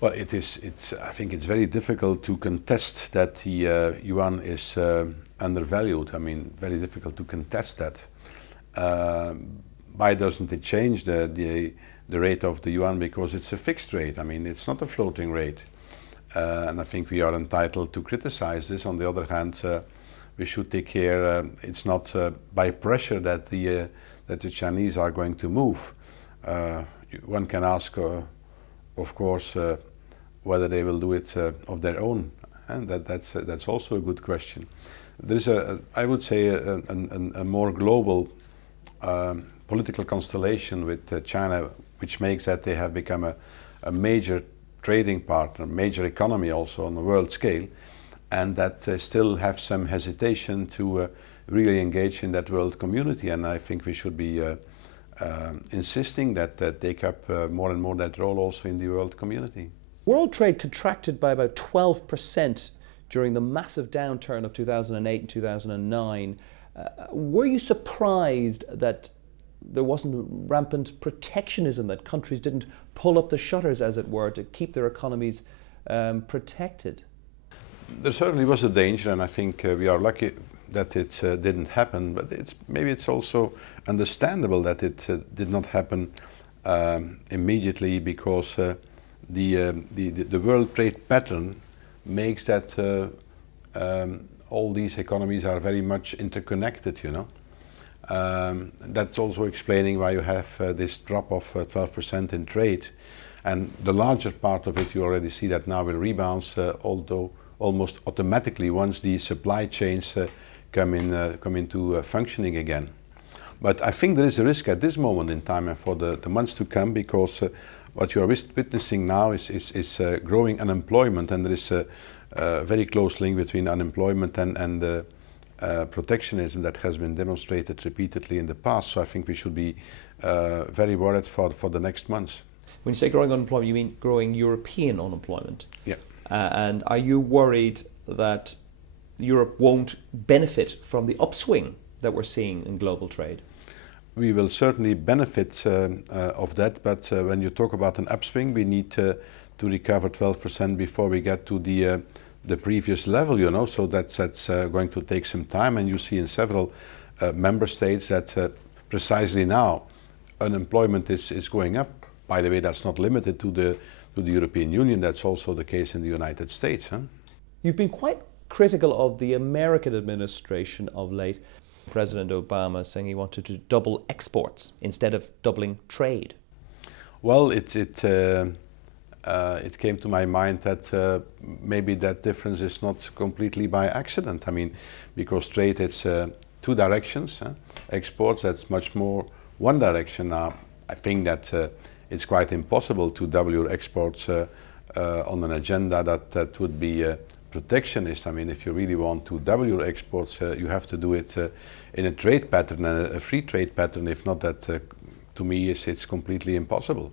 Well, I think it's very difficult to contest that the yuan is undervalued. I mean, very difficult to contest that. Why doesn't it change the rate of the yuan? Because it's a fixed rate. I mean, it's not a floating rate. And I think we are entitled to criticize this. On the other hand, we should take care. It's not by pressure that the Chinese are going to move. One can ask, of course, whether they will do it of their own, and that's also a good question. There is I would say, a more global political constellation with China, which makes that they have become a major trading partner, major economy also on a world scale, and that they still have some hesitation to really engage in that world community. And I think we should be insisting that take up more and more that role also in the world community. World trade contracted by about 12% during the massive downturn of 2008 and 2009. Were you surprised that there wasn't rampant protectionism, that countries didn't pull up the shutters, as it were, to keep their economies protected? There certainly was a danger, and I think we are lucky that it didn't happen, but maybe it's also understandable that it did not happen immediately, because the world trade pattern makes that all these economies are very much interconnected, you know. That's also explaining why you have this drop of 12% in trade, and the larger part of it you already see that now will rebound, although almost automatically once the supply chains come into functioning again. But I think there is a risk at this moment in time and for the months to come, because what you are witnessing now is growing unemployment, and there is a very close link between unemployment and protectionism that has been demonstrated repeatedly in the past. So I think we should be very worried for the next months. When you say growing unemployment, you mean growing European unemployment? Yeah. And are you worried that Europe won't benefit from the upswing that we're seeing in global trade? We will certainly benefit of that, but when you talk about an upswing, we need to recover 12% before we get to the previous level, you know. So that's going to take some time, and you see in several member states that precisely now unemployment is going up. By the way, that's not limited to the European Union. That's also the case in the United States. Huh? You've been quite critical of the American administration of late. President Obama saying he wanted to double exports instead of doubling trade. Well, it came to my mind that maybe that difference is not completely by accident. I mean, because trade, it's two directions. Exports, that's much more one direction. Now, I think that it's quite impossible to double your exports on an agenda that would be protectionist. I mean, if you really want to double your exports, you have to do it in a trade pattern, a free trade pattern. If not, that to me it's completely impossible.